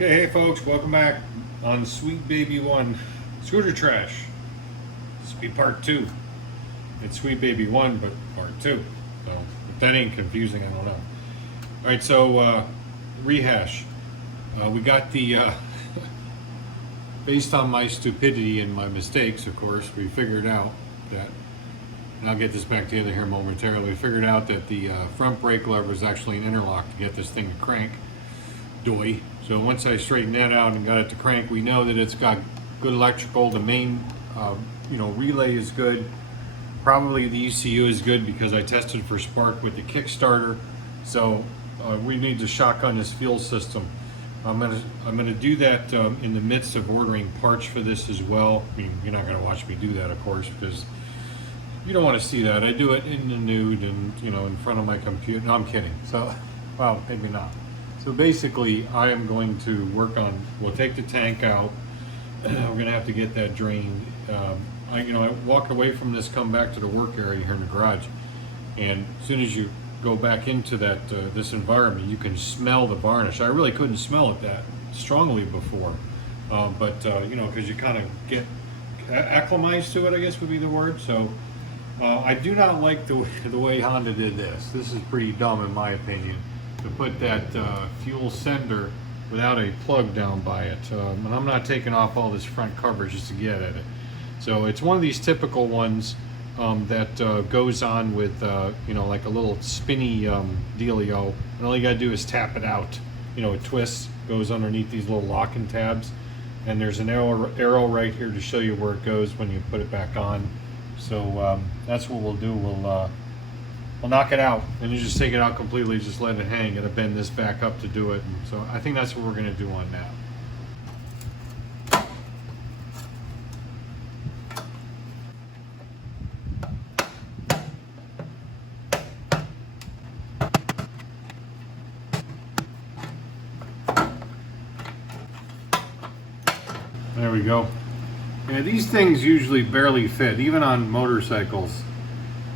Okay, hey folks, welcome back on Sweet Baby 1 Scooter Trash. This will be part 2. It's Sweet Baby 1, but part 2. So, if that ain't confusing, I don't know. Alright, so, rehash. We got the, based on my stupidity and my mistakes, of course, we figured out that, and I'll get this back together here momentarily, we figured out that the front brake lever is actually an interlock to get this thing to crank. Doy. So once I straightened that out and got it to crank, we know that it's got good electrical. The main, relay is good. Probably the ECU is good because I tested for spark with the Kickstarter. So we need to shotgun this fuel system. I'm gonna do that in the midst of ordering parts for this as well. I mean, you're not gonna watch me do that, of course, because you don't want to see that. I do it in the nude and in front of my computer. No, I'm kidding. So, well, maybe not. So basically, I am going to work on, we'll take the tank out. We're going to have to get that drained. I walk away from this, come back to the work area here in the garage, and as soon as you go back into that this environment, you can smell the varnish. I really couldn't smell it that strongly before, but because you kind of get acclimatized to it, I guess would be the word. So I do not like the way Honda did this. This is pretty dumb in my opinion, to put that fuel sender without a plug down by it. And I'm not taking off all this front coverage just to get at it. So it's one of these typical ones that goes on with, like a little spinny dealio. And all you gotta do is tap it out. It twists, goes underneath these little locking tabs. And there's an arrow right here to show you where it goes when you put it back on. So that's what we'll do. We'll knock it out, and you just take it out completely, just let it hang. Gotta bend this back up to do it. And so I think that's what we're gonna do on that. There we go. Yeah, these things usually barely fit, even on motorcycles.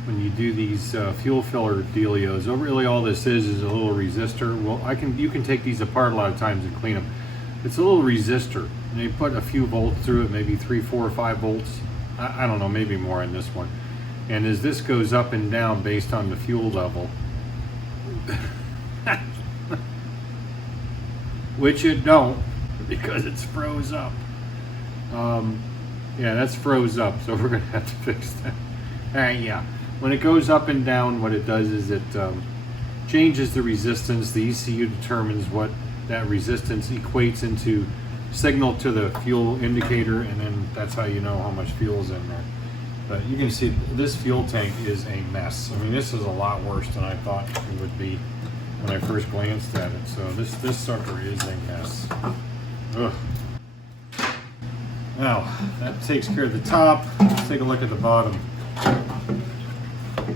When you do these fuel filler dealios, really all this is a little resistor. Well, you can take these apart a lot of times and clean them. It's a little resistor, and they put a few volts through it, maybe 3, 4, or 5 volts. I don't know, maybe more in this one. And as this goes up and down based on the fuel level, which it don't, because it's froze up. Yeah, that's froze up, so we're gonna have to fix that. Yeah. When it goes up and down, what it does is it changes the resistance. The ECU determines what that resistance equates into signal to the fuel indicator, and then that's how you know how much fuel is in there. But you can see this fuel tank is a mess. I mean, this is a lot worse than I thought it would be when I first glanced at it. So this sucker is a mess. Ugh. Now, that takes care of the top. Let's take a look at the bottom.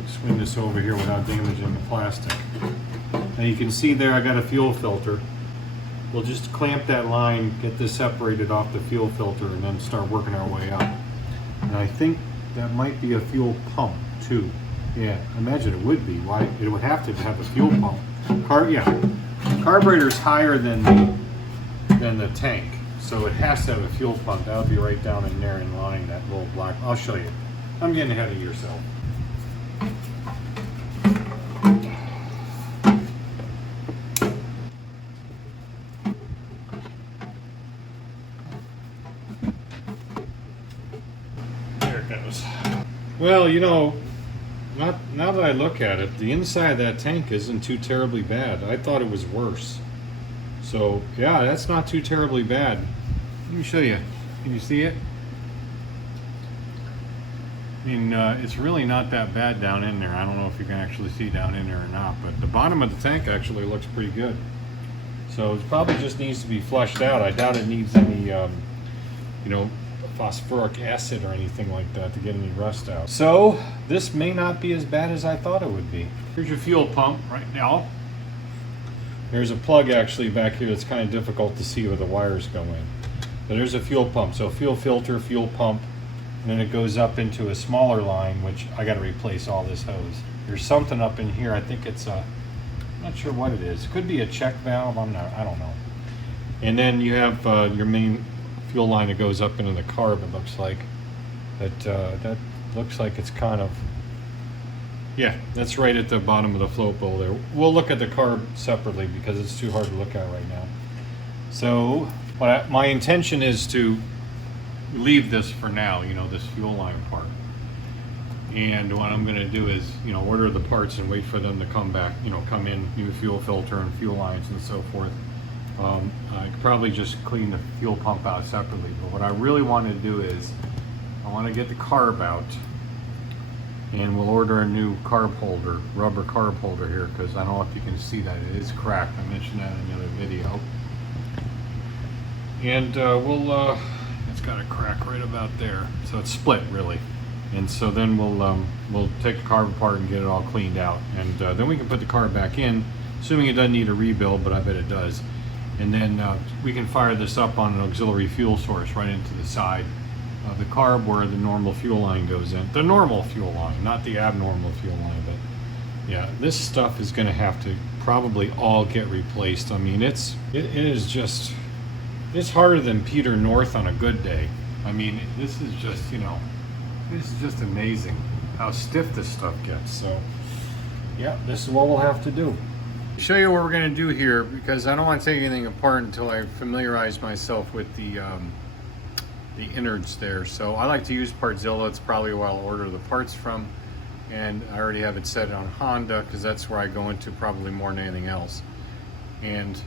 Swing this over here without damaging the plastic. Now you can see there I got a fuel filter. We'll just clamp that line, get this separated off the fuel filter, and then start working our way up. And I think that might be a fuel pump too. Yeah, I imagine it would be. Why? It would have to have a fuel pump. Carburetor's higher than the tank, so it has to have a fuel pump. That'll be right down in there in line, that little black. I'll show you. I'm getting ahead of yourself. Well, now that I look at it, the inside of that tank isn't too terribly bad. I thought it was worse. So, yeah, that's not too terribly bad. Let me show you. Can you see it? I mean, it's really not that bad down in there. I don't know if you can actually see down in there or not, but the bottom of the tank actually looks pretty good. So it probably just needs to be flushed out. I doubt it needs any, phosphoric acid or anything like that to get any rust out. So this may not be as bad as I thought it would be. Here's your fuel pump right now. There's a plug actually back here that's kind of difficult to see where the wires go in. But there's a fuel pump. So fuel filter, fuel pump, and then it goes up into a smaller line, which I got to replace all this hose. There's something up in here. I think it's a, I'm not sure what it is. It could be a check valve. I don't know. And then you have your main fuel line that goes up into the carb, it looks like. That looks like it's kind of, yeah, that's right at the bottom of the float bowl there. We'll look at the carb separately because it's too hard to look at right now. So my intention is to leave this for now, you know, this fuel line part. And what I'm going to do is, you know, order the parts and wait for them to come back, you know, come in, new fuel filter and fuel lines and so forth. I could probably just clean the fuel pump out separately, but what I really want to do is I want to get the carb out, and we'll order a new carb holder, rubber carb holder here, because I don't know if you can see that it is cracked. I mentioned that in another video. And it's got a crack right about there, so it's split really. And so then we'll take the carb apart and get it all cleaned out, and then we can put the carb back in, assuming it doesn't need a rebuild, but I bet it does. And then we can fire this up on an auxiliary fuel source right into the side of the carb where the normal fuel line goes in. The normal fuel line, not the abnormal fuel line. But yeah, this stuff is going to have to probably all get replaced. I mean, it is just, it's harder than Peter North on a good day. I mean, this is just, you know, this is just amazing how stiff this stuff gets. So yeah, this is what we'll have to do. Show you what we're going to do here, because I don't want to take anything apart until I familiarize myself with the innards there. So I like to use Partzilla. It's probably where I'll order the parts from, and I already have it set on Honda because that's where I go into probably more than anything else. And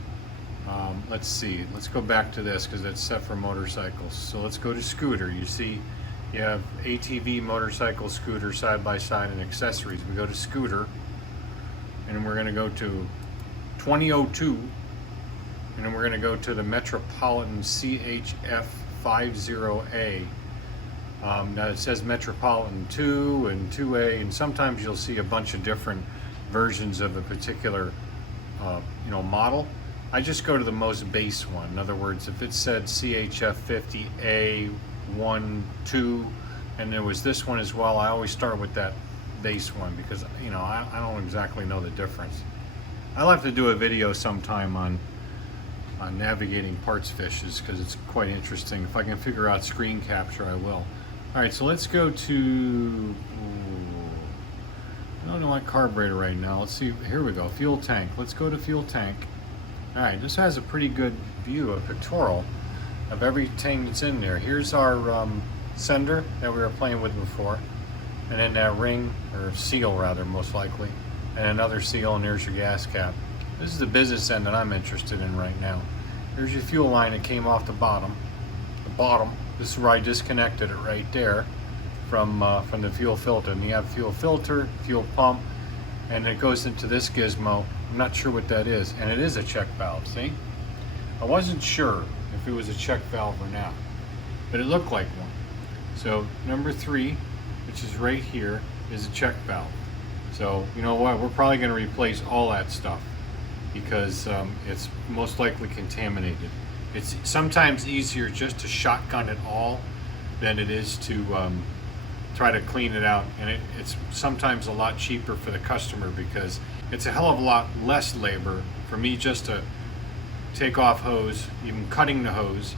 let's see, let's go back to this because it's set for motorcycles. So let's go to scooter. You see you have ATV, motorcycle, scooter, side by side, and accessories. We go to scooter, and we're going to go to 2002, and then we're going to go to the Metropolitan CHF50A. Now it says Metropolitan 2 and 2A, and sometimes you'll see a bunch of different versions of a particular you know, model. I just go to the most base one. In other words, if it said CHF50A 1, 2, and there was this one as well, I always start with that base one because, you know, I don't exactly know the difference. I'll have to do a video sometime on navigating parts fishes because it's quite interesting. If I can figure out screen capture, I will. All right, so let's go to, I don't want carburetor right now. Let's see, here we go, fuel tank. Let's go to fuel tank. All right, this has a pretty good view, a pictorial of everything that's in there. Here's our sender that we were playing with before, and then that ring, or seal rather, most likely, and another seal, and there's your gas cap. This is the business end that I'm interested in right now. There's your fuel line that came off the bottom. This is where I disconnected it right there from the fuel filter. And you have fuel filter, fuel pump, and it goes into this gizmo. I'm not sure what that is, and it is a check valve, see? I wasn't sure if it was a check valve or not, but it looked like one. So number 3, which is right here, is a check valve. So you know what, we're probably going to replace all that stuff because it's most likely contaminated. It's sometimes easier just to shotgun it all than it is to try to clean it out, and it's sometimes a lot cheaper for the customer because it's a hell of a lot less labor for me just to take off hose, even cutting the hose,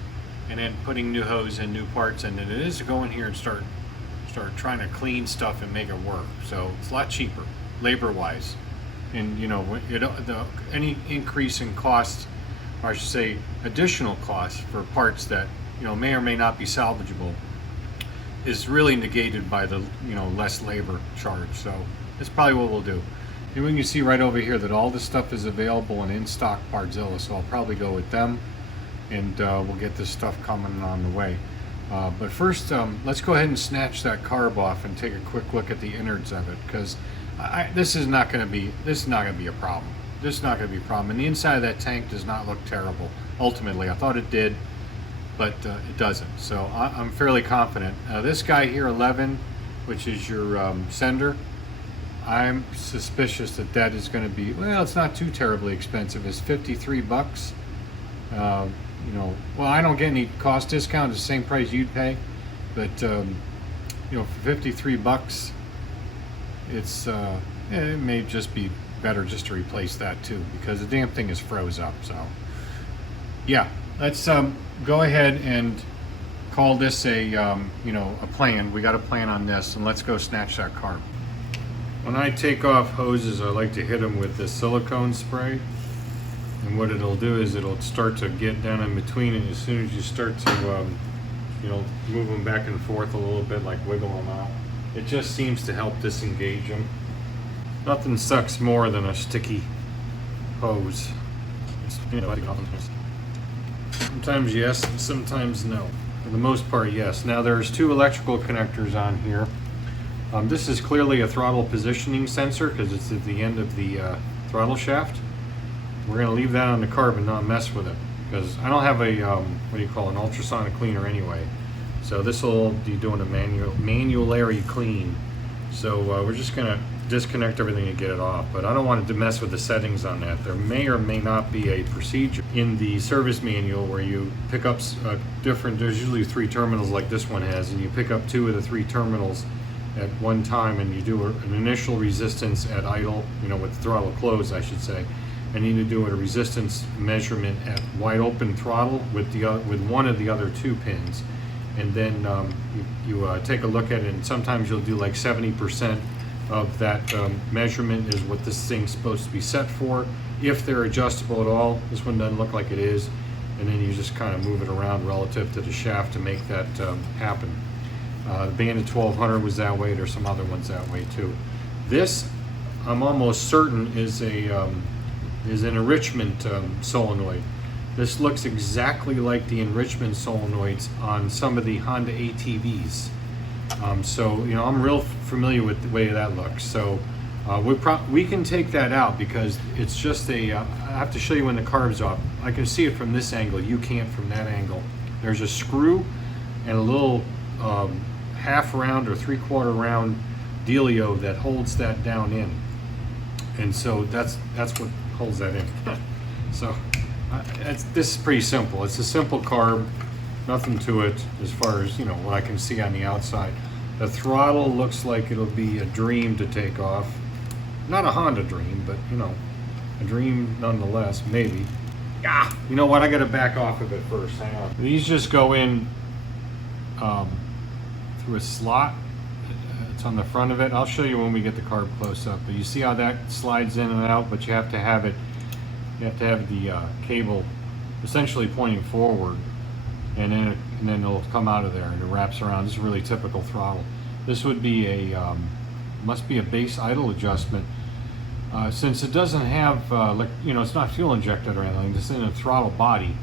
and then putting new hose and new parts in, than it is to go in here and start trying to clean stuff and make it work. So it's a lot cheaper labor wise, and you know, any increase in costs, or I should say additional costs for parts that, you know, may or may not be salvageable, is really negated by the, you know, less labor charge. So that's probably what we'll do. And we can see right over here that all this stuff is available in in-stock Partzilla, so I'll probably go with them, and we'll get this stuff coming on the way. But first, let's go ahead and snatch that carb off and take a quick look at the innards of it, because this is not going to be a problem. This is not going to be a problem. And the inside of that tank does not look terrible. Ultimately, I thought it did, but it doesn't. So I'm fairly confident. This guy here, 11, which is your sender, I'm suspicious that that is going to be, well, it's not too terribly expensive. It's 53 bucks. You know, well, I don't get any cost discount. It's the same price you'd pay, but you know, for 53 bucks, it's it may just be better just to replace that too, because the damn thing is froze up. So yeah, Let's go ahead and call this a a plan. We got a plan on this, and let's go snatch that carb. When I take off hoses, I like to hit them with this silicone spray, and what it'll do is it'll start to get down in between, and as soon as you start to move them back and forth a little bit, like wiggle them out, it just seems to help disengage them. Nothing sucks more than a sticky hose. Sometimes yes, sometimes no. For the most part, yes. Now there's two electrical connectors on here. This is clearly a throttle positioning sensor because it's at the end of the throttle shaft. We're going to leave that on the carb and not mess with it because I don't have a an ultrasonic cleaner anyway. So this will be doing a manual clean. So we're just going to disconnect everything and get it off, but I don't want to mess with the settings on that. There may or may not be a procedure in the service manual where you pick up there's usually 3 terminals like this one has, and you pick up 2 of the 3 terminals at one time, and you do an initial resistance at idle, with the throttle closed, I should say, and you need to do a resistance measurement at wide open throttle with one of the other 2 pins, and then you take a look at it, and sometimes you'll do like 70% of that measurement is what this thing's supposed to be set for, if they're adjustable at all. This one doesn't look like it is, and then you just kind of move it around relative to the shaft to make that happen. The Bandit 1200 was that way. There's some other ones that way too. This, I'm almost certain, is an enrichment solenoid. This looks exactly like the enrichment solenoids on some of the Honda ATVs. So I'm real familiar with the way that looks. So we can take that out because it's just I have to show you when the carb's off. I can see it from this angle. You can't from that angle. There's a screw and a little half round or 3/4 round dealio that holds that down in, and so that's what holds that in. So this is pretty simple. It's a simple carb. Nothing to it as far as what I can see on the outside. The throttle looks like it'll be a dream to take off. Not a Honda dream, but a dream nonetheless, maybe. You know what? I got to back off of it first. Hang on. These just go in through a slot. It's on the front of it. I'll show you when we get the carb close up. But you see how that slides in and out. But you have to have it. You have to have the cable essentially pointing forward. And then it'll come out of there and it wraps around. This is really typical throttle. This would be must be a base idle adjustment. Since it doesn't have, it's not fuel injected or anything. This is in a throttle body.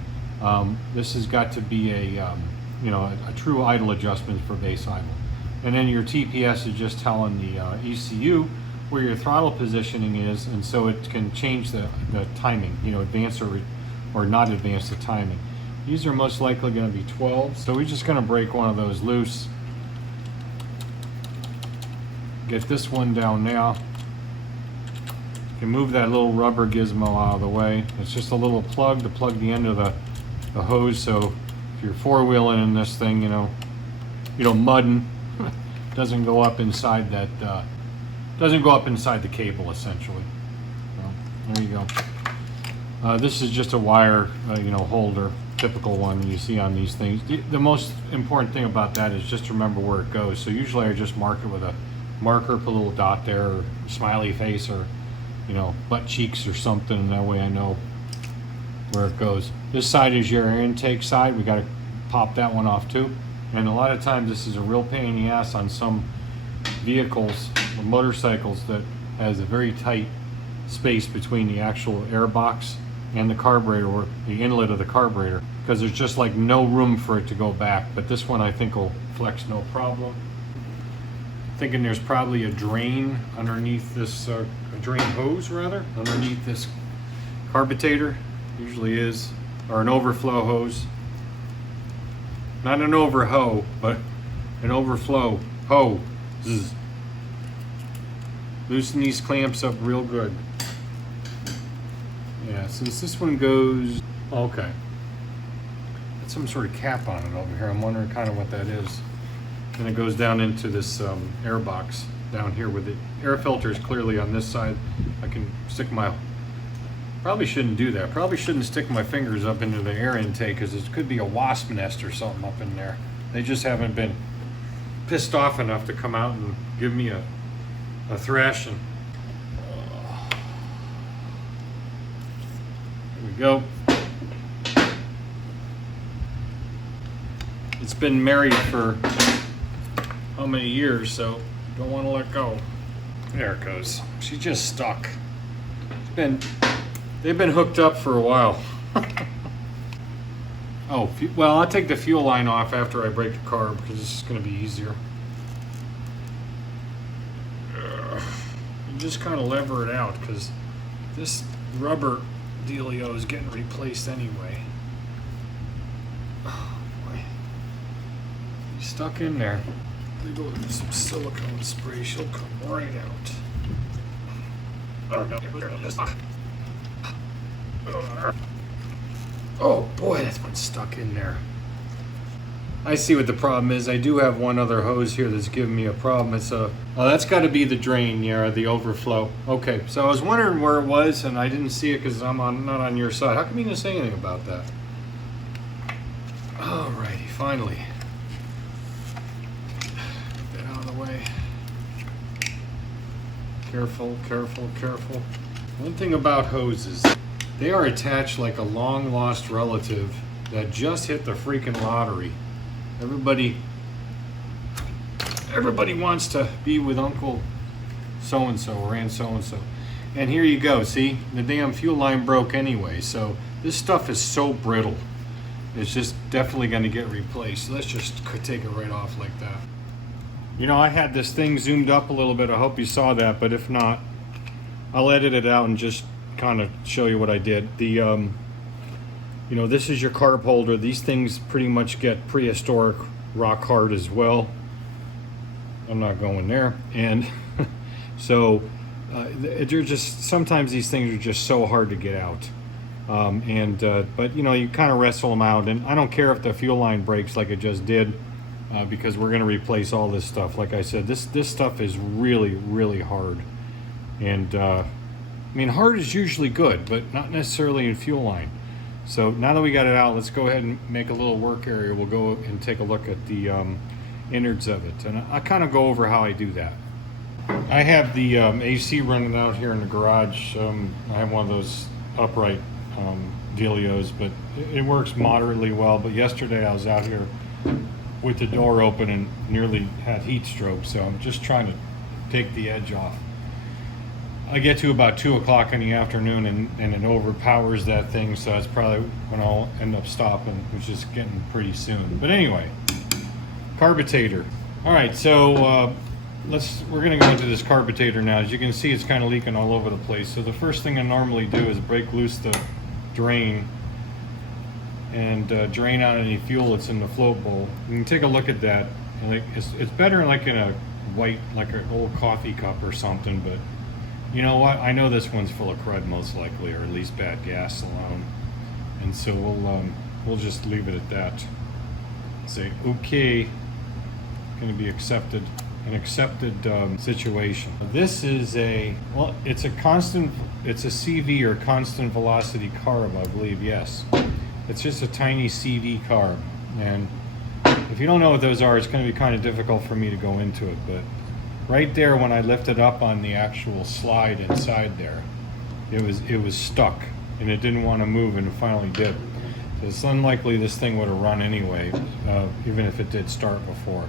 This has got to be a true idle adjustment for base idle. And then your TPS is just telling the ECU where your throttle positioning is, and so it can change the timing, advance or not advance the timing. These are most likely going to be 12, so we're just going to break one of those loose. Get this one down now. You can move that little rubber gizmo out of the way. It's just a little plug to plug the end of the hose, so if you're four-wheeling in this thing, mudding, doesn't go up inside that, doesn't go up inside the cable, essentially. So, there you go. This is just a wire, holder. Typical one you see on these things. The most important thing about that is just to remember where it goes. So usually I just mark it with a marker, put a little dot there, or smiley face, or butt cheeks or something, and that way I know where it goes. This side is your air intake side. We got to pop that one off too. And a lot of times this is a real pain in the ass on some vehicles or motorcycles that has a very tight space between the actual air box and the carburetor, or the inlet of the carburetor, because there's just like no room for it to go back. But this one I think will flex no problem. Thinking there's probably a drain underneath this, a drain hose rather, underneath this carburetor. Usually is, or an overflow hose. Not an overhoe, but an overflow hose. Zzz. Loosen these clamps up real good. Yeah, since this one goes, okay. That's some sort of cap on it over here. I'm wondering kind of what that is. And it goes down into this air box down here with the air filter is clearly on this side. I can stick my Probably shouldn't do that. Probably shouldn't stick my fingers up into the air intake because it could be a wasp nest or something up in there. They just haven't been pissed off enough to come out and give me a thrashing. Here we go. It's been married for how many years, so don't want to let go. There it goes. She's just stuck. They've been hooked up for a while. Oh, well, I'll take the fuel line off after I break the carb because this is going to be easier. You just kind of lever it out because this rubber dealio is getting replaced anyway. Oh, boy. He's stuck in there. They go with some silicone spray, she'll come right out. Oh boy, that's been stuck in there. I see what the problem is. I do have one other hose here that's giving me a problem. It's oh, that's got to be the drain, yeah, the overflow. Okay, so I was wondering where it was, and I didn't see it because I'm not on your side. How come you didn't say anything about that? Alrighty, finally. Get that out of the way. Careful, careful, careful. One thing about hoses, they are attached like a long lost relative that just hit the freaking lottery. Everybody wants to be with Uncle so-and-so or Aunt so-and-so. And here you go, see? The damn fuel line broke anyway, so this stuff is so brittle. It's just definitely going to get replaced. Let's just take it right off like that. You know, I had this thing zoomed up a little bit. I hope you saw that, but if not, I'll edit it out and just kind of show you what I did. The, you know, this is your carb holder. These things pretty much get prehistoric rock hard as well. I'm not going there. And so they're just, sometimes these things are just so hard to get out. But you know, you kind of wrestle them out, and I don't care if the fuel line breaks like it just did. Because we're going to replace all this stuff. Like I said, this stuff is really, really hard. And I mean, hard is usually good, but not necessarily in fuel line. So now that we got it out, let's go ahead and make a little work area. We'll go and take a look at the innards of it. And I'll kind of go over how I do that. I have the AC running out here in the garage. I have one of those upright dealios, but it works moderately well. But yesterday I was out here with the door open and nearly had heat stroke, so I'm just trying to take the edge off. I get to about 2 o'clock in the afternoon and it overpowers that thing, so that's probably when I'll end up stopping, which is getting pretty soon. But anyway, carburetor. All right, so we're gonna go into this carburetor now. As you can see, it's kind of leaking all over the place. So the first thing I normally do is break loose the drain and drain out any fuel that's in the float bowl. You can take a look at that. And it's better like in a white, like an old coffee cup or something, but you know what? I know this one's full of crud most likely, or at least bad gas alone. And so we'll just leave it at that. Say, okay, gonna be accepted, an accepted situation. This is well, it's a CV or constant velocity carb, I believe, yes. It's just a tiny CV carb, and if you don't know what those are, it's going to be kind of difficult for me to go into it, but right there when I lifted up on the actual slide inside there, it was stuck and it didn't want to move, and it finally did. So it's unlikely this thing would have run anyway, even if it did start before.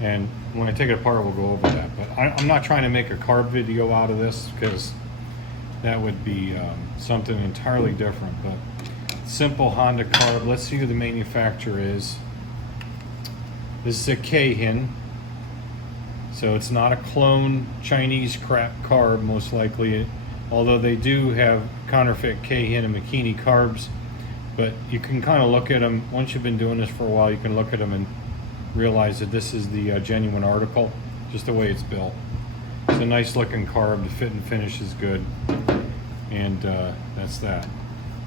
And when I take it apart, we'll go over that, but I'm not trying to make a carb video out of this because that would be something entirely different. But simple Honda carb. Let's see who the manufacturer is. This is a Keihin, so it's not a clone Chinese crap carb, most likely, although they do have counterfeit Keihin and Makini carbs. But you can kind of look at them, once you've been doing this for a while, you can look at them and realize that this is the genuine article, just the way it's built. It's a nice looking carb, the fit and finish is good, and that's that.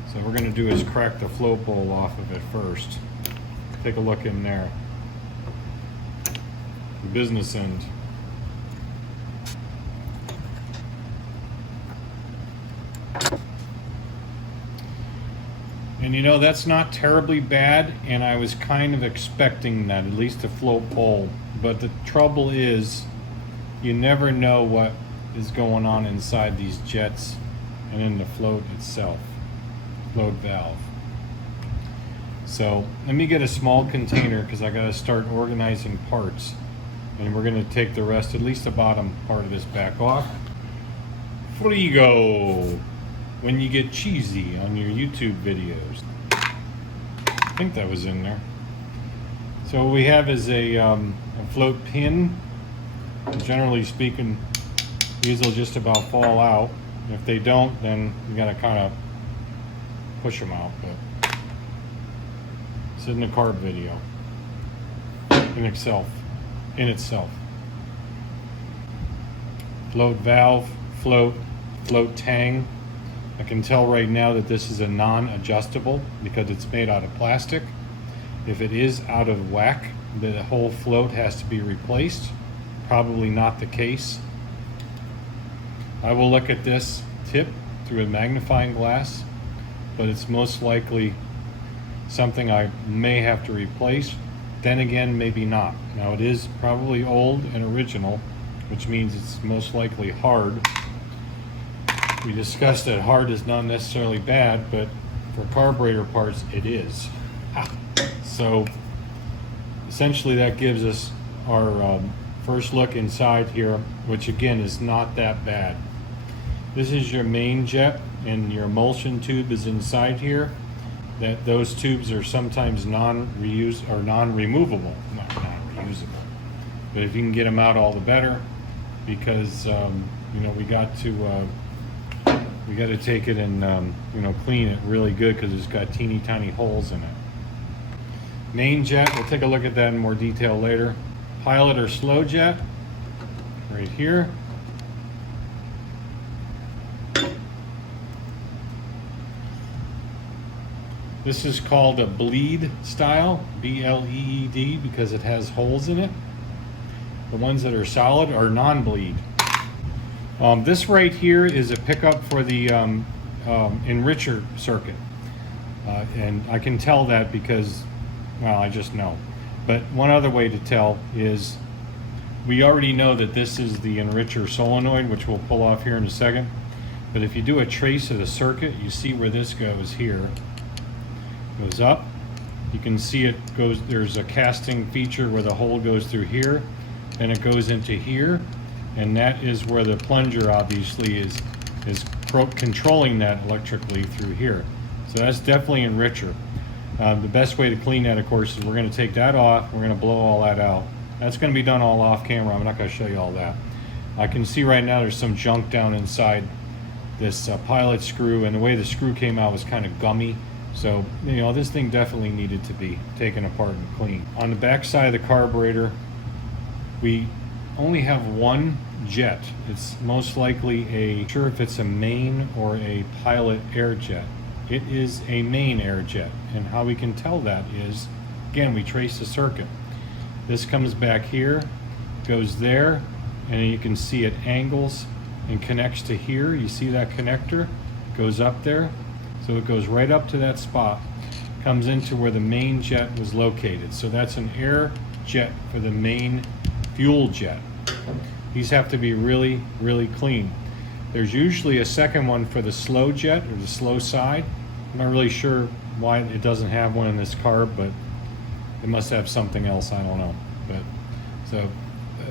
So what we're going to do is crack the float bowl off of it first. Take a look in there. The business end. And you know, that's not terribly bad, and I was kind of expecting that, at least a float bowl. But the trouble is, you never know what is going on inside these jets and in the float itself, float valve. So let me get a small container because I got to start organizing parts, and we're going to take the rest, at least the bottom part of this back off. Frigo, when you get cheesy on your YouTube videos. I think that was in there. So what we have is a float pin. Generally speaking, these will just about fall out. If they don't, then you gotta kind of push them out. But it's in the carb video. In itself. Float valve, float tang. I can tell right now that this is a non-adjustable because it's made out of plastic. If it is out of whack, the whole float has to be replaced. Probably not the case. I will look at this tip through a magnifying glass, but it's most likely something I may have to replace. Then again, maybe not. Now it is probably old and original, which means it's most likely hard. We discussed that hard is not necessarily bad, but for carburetor parts, it is. So essentially that gives us our first look inside here, which again is not that bad. This is your main jet, and your emulsion tube is inside here. Those tubes are sometimes non-removable, not non-reusable. But if you can get them out, all the better, because you know, we got to take it and you know, clean it really good because it's got teeny tiny holes in it. Main jet, we'll take a look at that in more detail later. Pilot or slow jet, right here. This is called a bleed style, B-L-E-E-D, because it has holes in it. The ones that are solid are non-bleed. This right here is a pickup for the enricher circuit. And I can tell that because, well, I just know. But one other way to tell is we already know that this is the enricher solenoid, which we'll pull off here in a second. But if you do a trace of the circuit, you see where this goes here. Goes up. You can see it goes, there's a casting feature where the hole goes through here, and it goes into here. And that is where the plunger obviously is controlling that electrically through here. So that's definitely enricher. The best way to clean that, of course, is we're going to take that off. We're going to blow all that out. That's going to be done all off camera. I'm not going to show you all that. I can see right now there's some junk down inside this pilot screw, and the way the screw came out was kind of gummy. So, you know, this thing definitely needed to be taken apart and cleaned. On the back side of the carburetor, we only have one jet. It's most likely sure if it's a main or a pilot air jet. It is a main air jet, and how we can tell that is, again, we trace the circuit. This comes back here, goes there, and you can see it angles and connects to here. You see that connector goes up there, so it goes right up to that spot, comes into where the main jet was located. So that's an air jet for the main fuel jet. These have to be really, really clean. There's usually a second one for the slow jet, or the slow side. I'm not really sure why it doesn't have one in this carb, but it must have something else, I don't know. But so,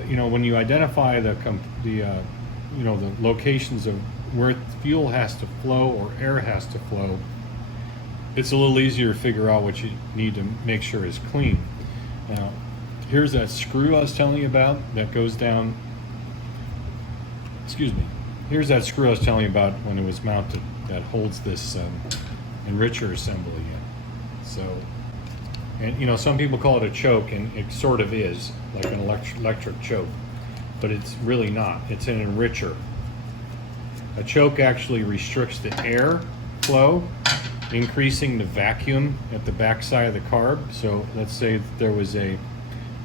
you know, when you identify the you know, the locations of where fuel has to flow or air has to flow, it's a little easier to figure out what you need to make sure is clean. Now, here's that screw I was telling you about that goes down. Excuse me. Here's that screw I was telling you about when it was mounted that holds this enricher assembly in. So, and you know, some people call it a choke, and it sort of is, like an electric choke, but it's really not. It's an enricher. A choke actually restricts the air flow, increasing the vacuum at the back side of the carb. So let's say that there was a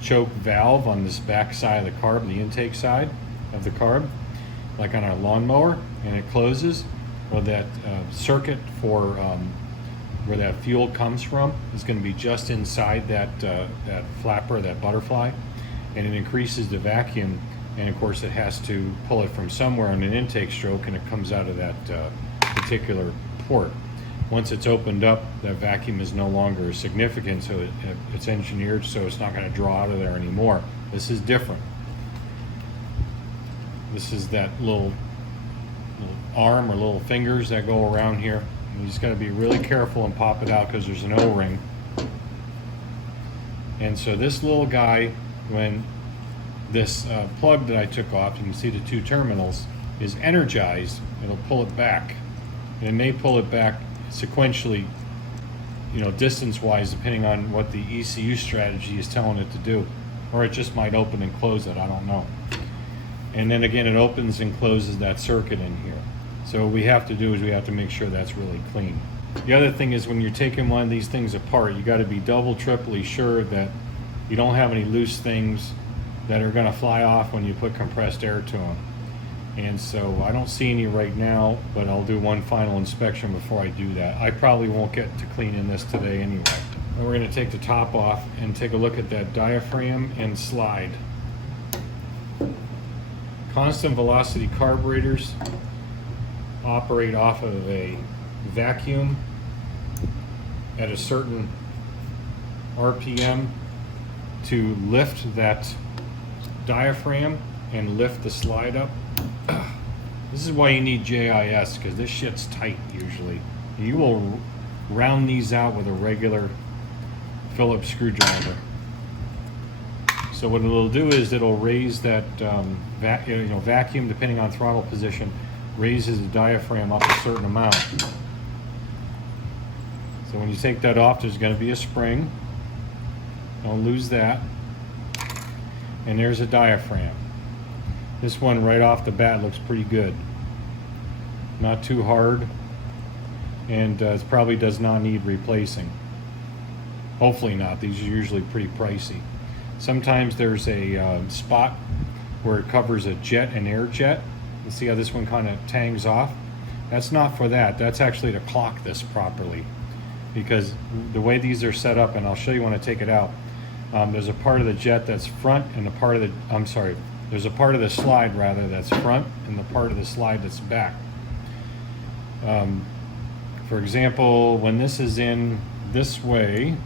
choke valve on this back side of the carb, the intake side of the carb, like on a lawnmower, and it closes. Well, that circuit for where that fuel comes from is going to be just inside that that flapper, that butterfly, and it increases the vacuum. And of course, it has to pull it from somewhere in an intake stroke, and it comes out of that particular port. Once it's opened up, that vacuum is no longer significant, so it's engineered so it's not going to draw out of there anymore. This is different. This is that little arm or little fingers that go around here. And you just got to be really careful and pop it out because there's an O-ring. And so this little guy, when this plug that I took off, you can see the two terminals, is energized, it'll pull it back. And it may pull it back sequentially, you know, distance-wise, depending on what the ECU strategy is telling it to do. Or it just might open and close it, I don't know. And then again, it opens and closes that circuit in here. So what we have to do is we have to make sure that's really clean. The other thing is when you're taking one of these things apart, you got to be double, triply sure that you don't have any loose things that are going to fly off when you put compressed air to them. And so I don't see any right now, but I'll do one final inspection before I do that. I probably won't get to cleaning this today anyway. And we're going to take the top off and take a look at that diaphragm and slide. Constant velocity carburetors operate off of a vacuum at a certain RPM to lift that diaphragm and lift the slide up. This is why you need JIS, because this shit's tight usually. You will round these out with a regular Phillips screwdriver. So what it'll do is it'll raise that vacuum, depending on throttle position, raises the diaphragm up a certain amount. So when you take that off, there's going to be a spring. Don't lose that. And there's a diaphragm. This one right off the bat looks pretty good. Not too hard, and it probably does not need replacing. Hopefully not. These are usually pretty pricey. Sometimes there's a spot where it covers a jet, an air jet. You see how this one kind of tangs off? That's not for that. That's actually to clock this properly. Because the way these are set up, and I'll show you when I take it out, there's a part of the jet that's front and a part of the, there's a part of the slide rather that's front and the part of the slide that's back. For example, when this is in this way,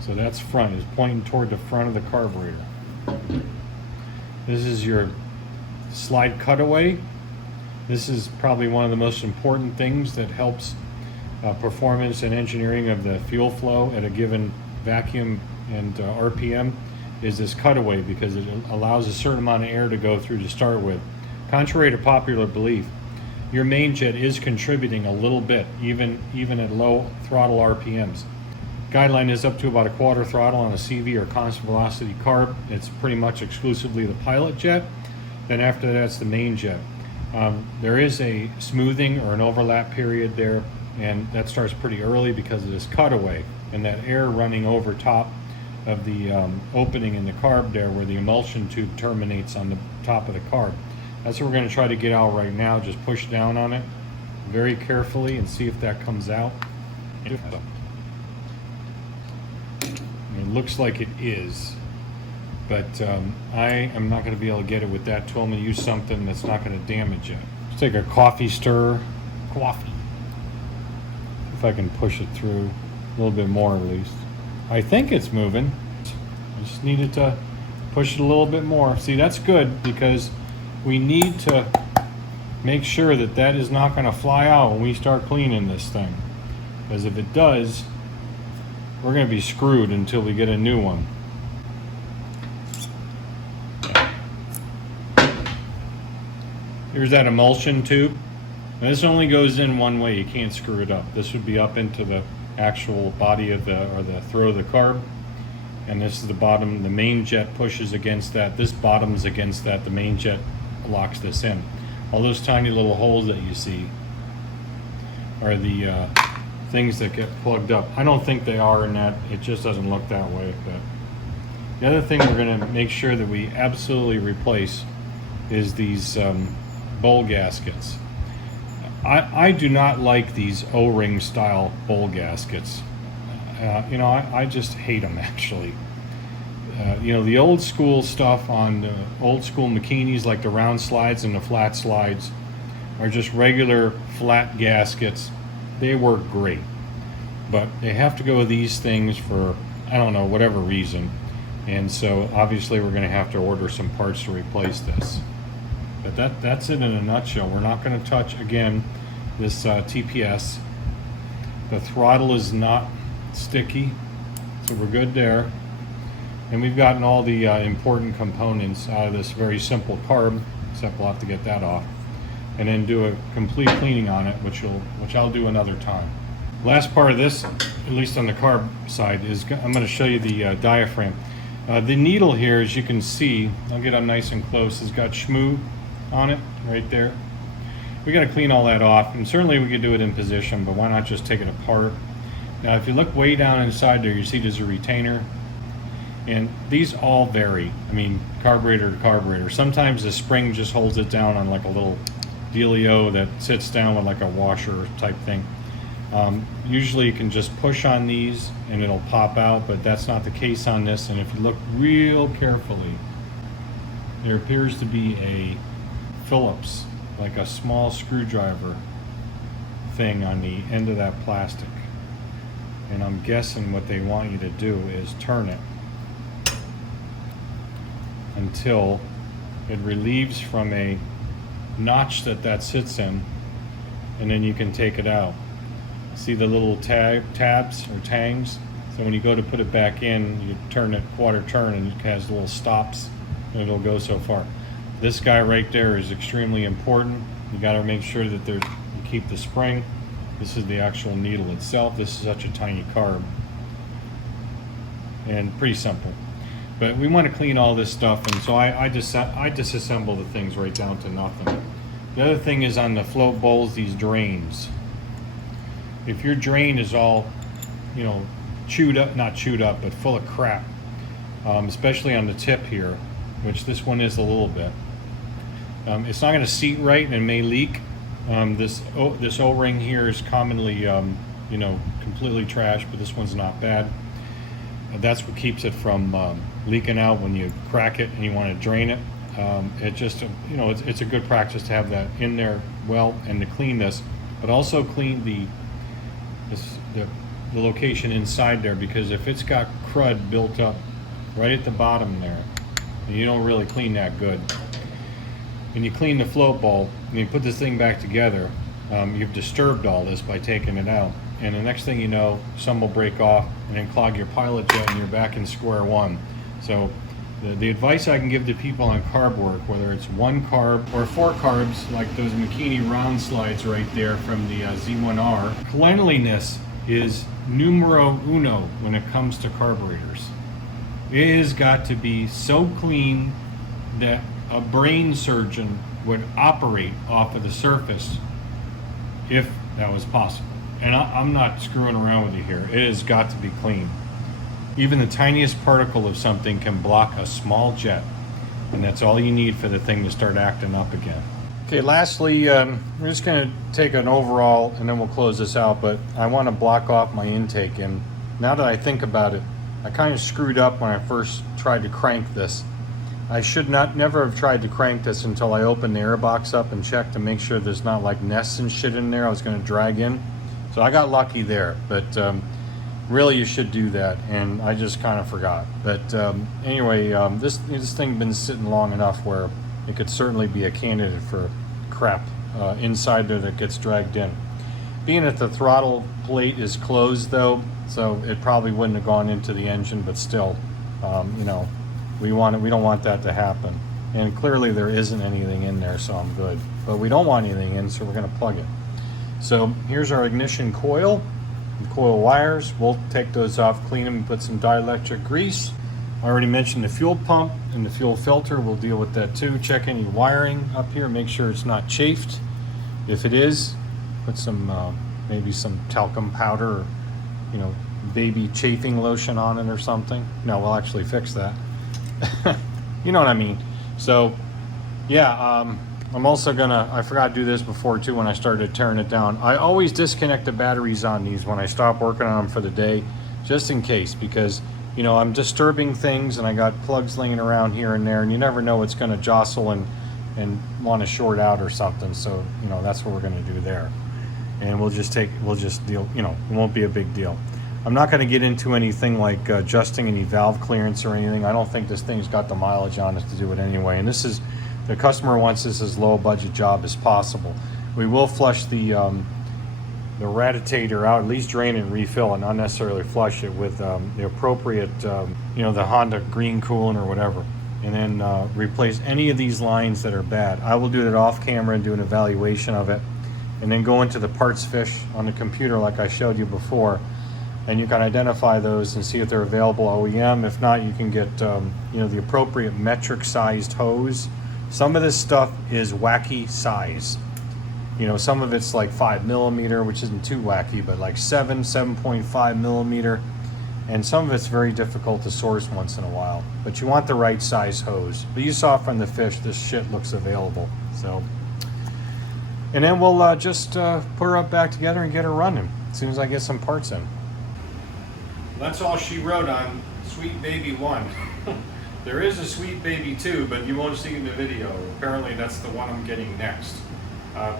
so that's front, is pointing toward the front of the carburetor. This is your slide cutaway. This is probably one of the most important things that helps performance and engineering of the fuel flow at a given vacuum and RPM, is this cutaway, because it allows a certain amount of air to go through to start with. Contrary to popular belief, your main jet is contributing a little bit, even at low throttle RPMs. Guideline is up to about a quarter throttle on a CV or constant velocity carb. It's pretty much exclusively the pilot jet. Then after that, it's the main jet. There is a smoothing or an overlap period there, and that starts pretty early because of this cutaway and that air running over top of the opening in the carb there where the emulsion tube terminates on the top of the carb. That's what we're going to try to get out right now. Just push down on it very carefully and see if that comes out. It looks like it is, but I am not going to be able to get it with that tool. I'm going to use something that's not going to damage it. Let's take a coffee stirrer. Coffee. If I can push it through a little bit more at least. I think it's moving. I just needed to push it a little bit more. See, that's good because we need to make sure that that is not going to fly out when we start cleaning this thing. Because if it does, we're going to be screwed until we get a new one. Here's that emulsion tube. Now this only goes in one way. You can't screw it up. This would be up into the actual body of the, or the throat of the carb. And this is the bottom. The main jet pushes against that. This bottoms against that. The main jet locks this in. All those tiny little holes that you see are the things that get plugged up. I don't think they are in that. It just doesn't look that way. But the other thing we're going to make sure that we absolutely replace is these bowl gaskets. I do not like these O-ring style bowl gaskets. You know, I just hate them actually. You know, the old school stuff on the old school Makinis, like the round slides and the flat slides, are just regular flat gaskets. They work great, but they have to go with these things for, I don't know, whatever reason. And so obviously we're going to have to order some parts to replace this. But that's it in a nutshell. We're not going to touch, again, this TPS. The throttle is not sticky, so we're good there. And we've gotten all the important components out of this very simple carb, except we'll have to get that off. And then do a complete cleaning on it, which I'll do another time. Last part of this, at least on the carb side, is I'm going to show you the diaphragm. The needle here, as you can see, I'll get up nice and close, has got shmoo on it right there. We got to clean all that off, and certainly we could do it in position, but why not just take it apart? Now if you look way down inside there, you see there's a retainer, and these all vary. I mean, carburetor to carburetor. Sometimes the spring just holds it down on like a little dealio that sits down with like a washer type thing. Usually you can just push on these and it'll pop out, but that's not the case on this. And if you look real carefully, there appears to be a Phillips, like a small screwdriver thing on the end of that plastic. And I'm guessing what they want you to do is turn it until it relieves from a notch that sits in, and then you can take it out. See the little tabs or tangs? So when you go to put it back in, you turn it quarter turn and it has little stops and it'll go so far. This guy right there is extremely important. You got to make sure that you keep the spring. This is the actual needle itself. This is such a tiny carb and pretty simple. But we want to clean all this stuff, and so I disassemble the things right down to nothing. The other thing is on the float bowls, these drains. If your drain is all, you know, chewed up, not chewed up, but full of crap, especially on the tip here, which this one is a little bit, it's not going to seat right and it may leak. This O-ring here is commonly, you know, completely trashed, but this one's not bad. That's what keeps it from leaking out when you crack it and you want to drain it. It just, you know, it's a good practice to have that in there well and to clean this, but also clean the location inside there, because if it's got crud built up right at the bottom there, and you don't really clean that good, and you clean the float bowl and you put this thing back together, you've disturbed all this by taking it out. And the next thing you know, some will break off and then clog your pilot jet and you're back in square one. So the advice I can give to people on carb work, whether it's one carb or four carbs, like those Makini round slides right there from the Z1R, cleanliness is numero uno when it comes to carburetors. It has got to be so clean that a brain surgeon would operate off of the surface if that was possible. And I'm not screwing around with you here. It has got to be clean. Even the tiniest particle of something can block a small jet, and that's all you need for the thing to start acting up again. Okay, lastly, we're just going to take an overall and then we'll close this out, but I want to block off my intake. And now that I think about it, I kind of screwed up when I first tried to crank this. I should never have tried to crank this until I opened the airbox up and checked to make sure there's not like nests and shit in there I was going to drag in. So I got lucky there, but really you should do that, and I just kind of forgot. But anyway, this thing been sitting long enough where it could certainly be a candidate for crap inside there that gets dragged in. Being that the throttle plate is closed though, so it probably wouldn't have gone into the engine, but still, you know, we don't want that to happen. And clearly there isn't anything in there, so I'm good. But we don't want anything in, so we're going to plug it. So here's our ignition coil, the coil wires. We'll take those off, clean them, and put some dielectric grease. I already mentioned the fuel pump and the fuel filter. We'll deal with that too. Check any wiring up here, make sure it's not chafed. If it is, put some maybe some talcum powder or, you know, baby chafing lotion on it or something. No, we'll actually fix that. You know what I mean. So yeah, I'm also gonna, I forgot to do this before too when I started tearing it down. I always disconnect the batteries on these when I stop working on them for the day, just in case, because you know, I'm disturbing things and I got plugs laying around here and there, and you never know what's gonna jostle and want to short out or something. So, you know, that's what we're gonna do there. And we'll just deal, you know, it won't be a big deal. I'm not gonna get into anything like adjusting any valve clearance or anything. I don't think this thing's got the mileage on it to do it anyway. And this is, the customer wants this as low a budget job as possible. We will flush the radiator out, at least drain and refill, and not necessarily flush it with the appropriate, you know, the Honda green coolant or whatever, and then replace any of these lines that are bad. I will do that off camera and do an evaluation of it, and then go into the parts fish on the computer like I showed you before, and you can identify those and see if they're available OEM. If not, you can get you know, the appropriate metric sized hose. Some of this stuff is wacky size. You know, some of it's like 5mm, which isn't too wacky, but like 7.5mm. And some of it's very difficult to source once in a while. But you want the right size hose. But you saw from the fish, this shit looks available. So, and then we'll just put her up back together and get her running as soon as I get some parts in. That's all she wrote on Sweet Baby 1. There is a Sweet Baby 2, but you won't see it in the video. Apparently that's the one I'm getting next.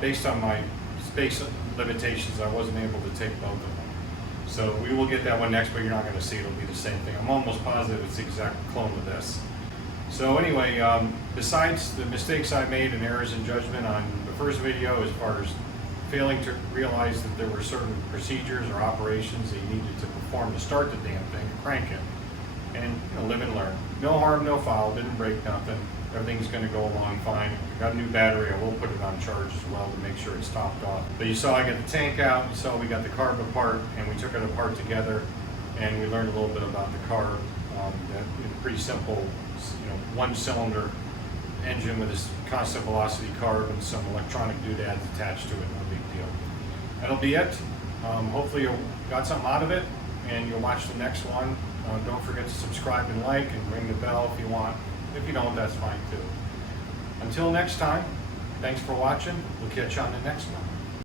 Based on my space limitations, I wasn't able to take both of them. So we will get that one next, but you're not going to see it. It'll be the same thing. I'm almost positive it's the exact clone of this. So anyway, besides the mistakes I made and errors in judgment on the first video, as far as failing to realize that there were certain procedures or operations that you needed to perform to start the damn thing and crank it, and you know, live and learn. No harm, no foul. Didn't break nothing. Everything's going to go along fine. Got a new battery. I will put it on charge as well to make sure it's topped off. But you saw I got the tank out. You saw we got the carb apart, and we took it apart together, and we learned a little bit about the carb. Pretty simple, you know, one-cylinder engine with this constant velocity carb and some electronic doodads attached to it. No big deal. That'll be it. Hopefully you got something out of it, and you'll watch the next one. Don't forget to subscribe and like, and ring the bell if you want. If you don't, that's fine too. Until next time, thanks for watching. We'll catch you on the next one.